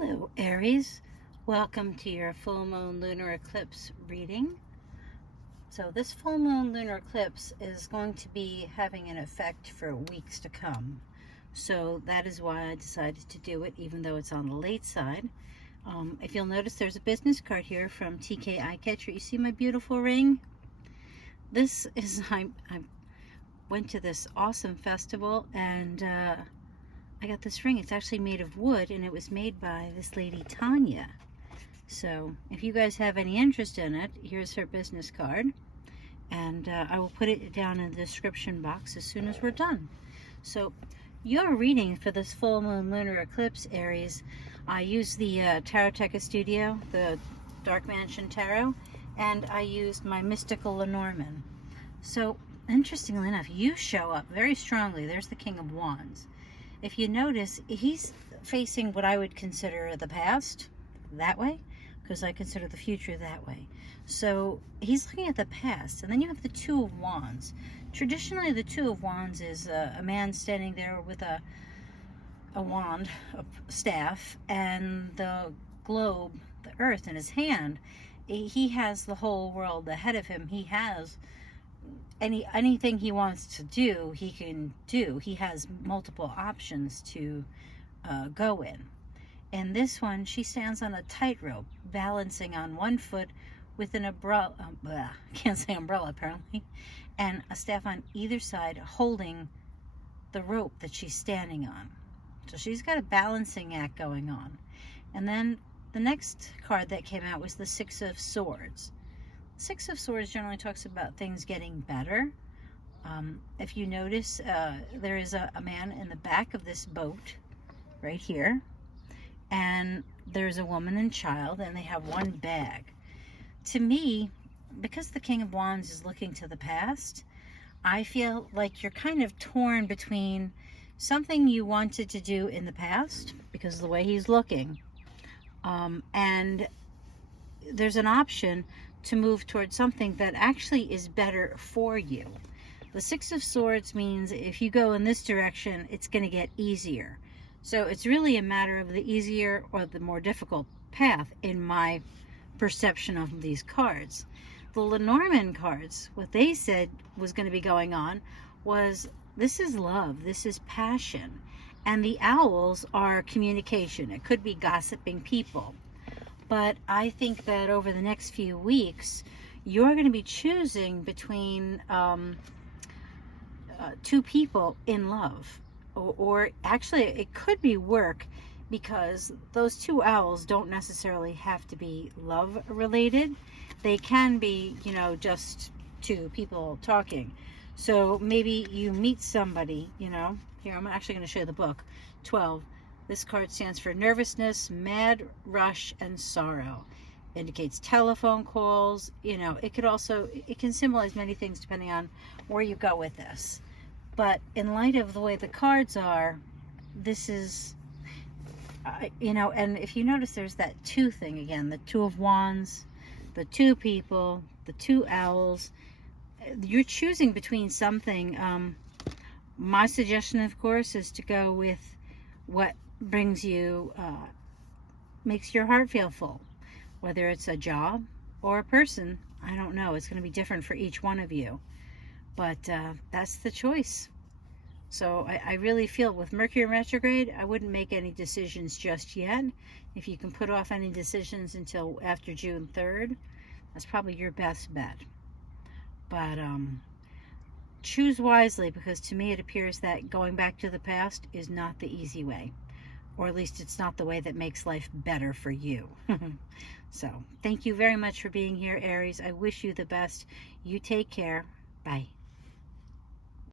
Hello Aries, welcome to your full moon lunar eclipse reading. So this full moon lunar eclipse is going to be having an effect for weeks to come. So that is why I decided to do it, even though it's on the late side. If you'll notice, there's a business card here from TK Eyecatcher. You see my beautiful ring? This is, I went to this awesome festival and I got this ring. It's actually made of wood, and it was made by this lady Tanya. So if you guys have any interest in it, here's her business card, and I will put it down in the description box as soon as we're done. So your reading for this full moon lunar eclipse, Aries, I use the Tarot Studio, the Dark Mansion Tarot, and I used my mystical Lenormand. So interestingly enough, you show up very strongly. There's the King of Wands. If you notice, he's facing what I would consider the past that way, because I consider the future that way. So he's looking at the past, and then you have the Two of Wands. Traditionally, the Two of Wands is a man standing there with a wand, a staff, and the globe, the earth, in his hand. He has the whole world ahead of him. He has anything he wants to do, he can do. He has multiple options to go in. In this one, she stands on a tightrope, balancing on one foot with an umbrella, can't say umbrella apparently, and a staff on either side holding the rope that she's standing on. So she's got a balancing act going on. And then the next card that came out was the Six of Swords. Six of Swords generally talks about things getting better. If you notice, there is a man in the back of this boat right here, and there's a woman and child, and they have one bag. To me, because the King of Wands is looking to the past, I feel like you're kind of torn between something you wanted to do in the past because of the way he's looking, and there's an option to move towards something that actually is better for you. The Six of Swords means if you go in this direction, it's going to get easier. So it's really a matter of the easier or the more difficult path in my perception of these cards. The Lenormand cards, what they said was going to be going on was, this is love, this is passion, and the owls are communication. It could be gossiping people. But I think that over the next few weeks, you're going to be choosing between two people in love. Or actually, it could be work, because those two owls don't necessarily have to be love related. They can be, you know, just two people talking. So maybe you meet somebody, you know. Here, I'm actually going to show you the book. 12. This card stands for nervousness, mad rush, and sorrow. Indicates telephone calls. You know, it can symbolize many things depending on where you go with this. But in light of the way the cards are, this is, you know, and if you notice, there's that two thing again, the Two of Wands, the two people, the two owls. You're choosing between something. My suggestion, of course, is to go with what brings you, makes your heart feel full, whether it's a job or a person. I don't know, it's going to be different for each one of you, but that's the choice. So I really feel with Mercury in retrograde, I wouldn't make any decisions just yet. If you can put off any decisions until after June 3rd, that's probably your best bet. But choose wisely, because to me it appears that going back to the past is not the easy way. Or at least it's not the way that makes life better for you. So thank you very much for being here, Aries. I wish you the best. You take care. Bye.